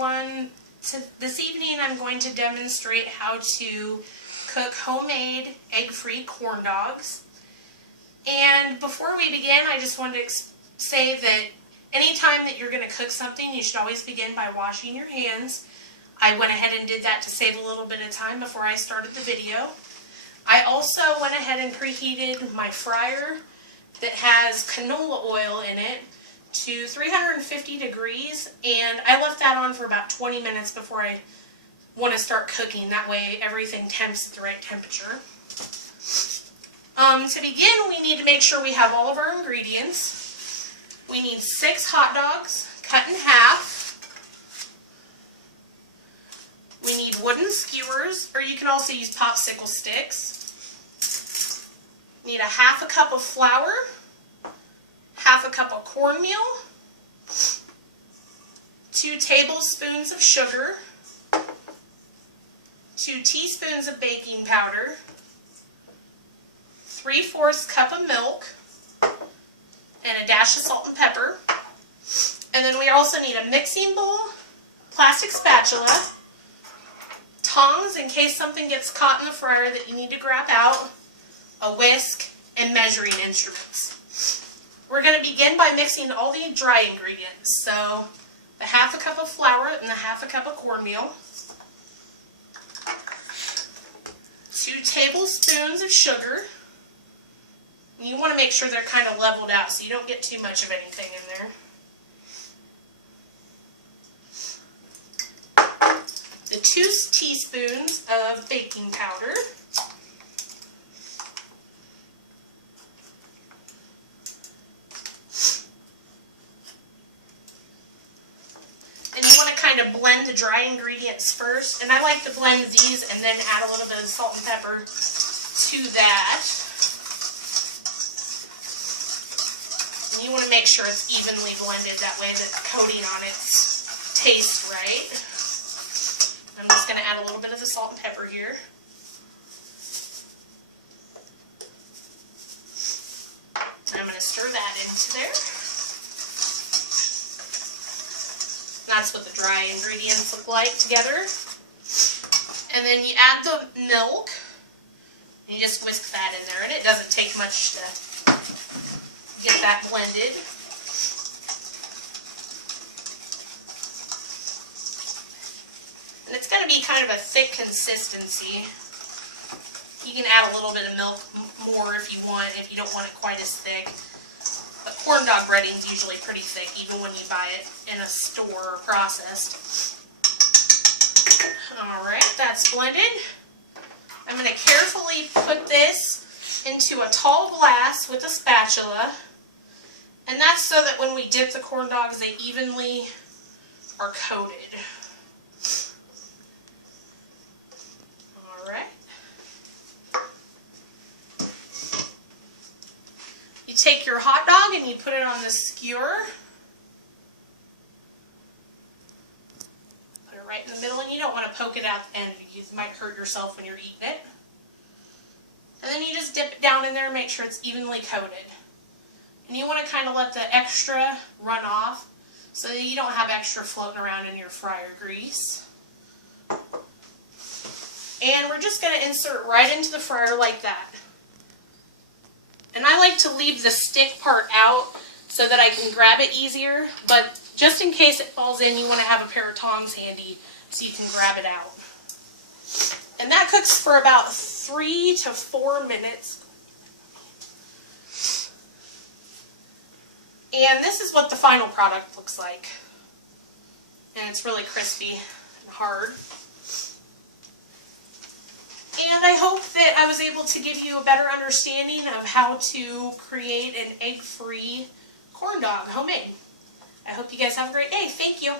everyone. This evening I'm going to demonstrate how to cook homemade egg-free corn dogs. And before we begin, I just wanted to say that anytime that you're going to cook something, you should always begin by washing your hands. I went ahead and did that to save a little bit of time before I started the video. I also went ahead and preheated my fryer that has canola oil in it to 350 degrees, and I left that on for about 20 minutes before I want to start cooking. That way everything temps at the right temperature. To begin, we need to make sure we have all of our ingredients. We need 6 hot dogs cut in half. We need wooden skewers, or you can also use popsicle sticks. We need a half a cup of flour, half a cup of cornmeal, 2 tablespoons of sugar, 2 teaspoons of baking powder, 3/4 cup of milk, and a dash of salt and pepper. And then we also need a mixing bowl, plastic spatula, tongs in case something gets caught in the fryer that you need to grab out, a whisk, and measuring instruments. We're going to begin by mixing all the dry ingredients. So the half a cup of flour and the half a cup of cornmeal, 2 tablespoons of sugar. And you want to make sure they're kind of leveled out so you don't get too much of anything in there. The 2 teaspoons of baking powder. And you want to kind of blend the dry ingredients first. And I like to blend these and then add a little bit of salt and pepper to that. And you want to make sure it's evenly blended, that way the coating on it tastes right. I'm just going to add a little bit of the salt and pepper here. I'm going to stir that into there. That's what the dry ingredients look like together. And then you add the milk, and you just whisk that in there, and it doesn't take much to get that blended. And it's going to be kind of a thick consistency. You can add a little bit of milk more if you want, if you don't want it quite as thick. But corn dog breading is usually pretty thick, even when you buy it in a store or processed. Alright, that's blended. I'm going to carefully put this into a tall glass with a spatula. And that's so that when we dip the corn dogs, they evenly are coated. Alright. You take your hot dog and you put it on the skewer. Put it right in the middle, and you don't want to poke it out the end. You might hurt yourself when you're eating it. And then you just dip it down in there and make sure it's evenly coated. And you want to kind of let the extra run off so that you don't have extra floating around in your fryer grease. And we're just going to insert right into the fryer like that. And I like to leave the stick part out so that I can grab it easier, but just in case it falls in, you want to have a pair of tongs handy so you can grab it out. And that cooks for about 3 to 4 minutes. And this is what the final product looks like. And it's really crispy and hard. And I hope that I was able to give you a better understanding of how to create an egg-free corn dog homemade. I hope you guys have a great day. Thank you.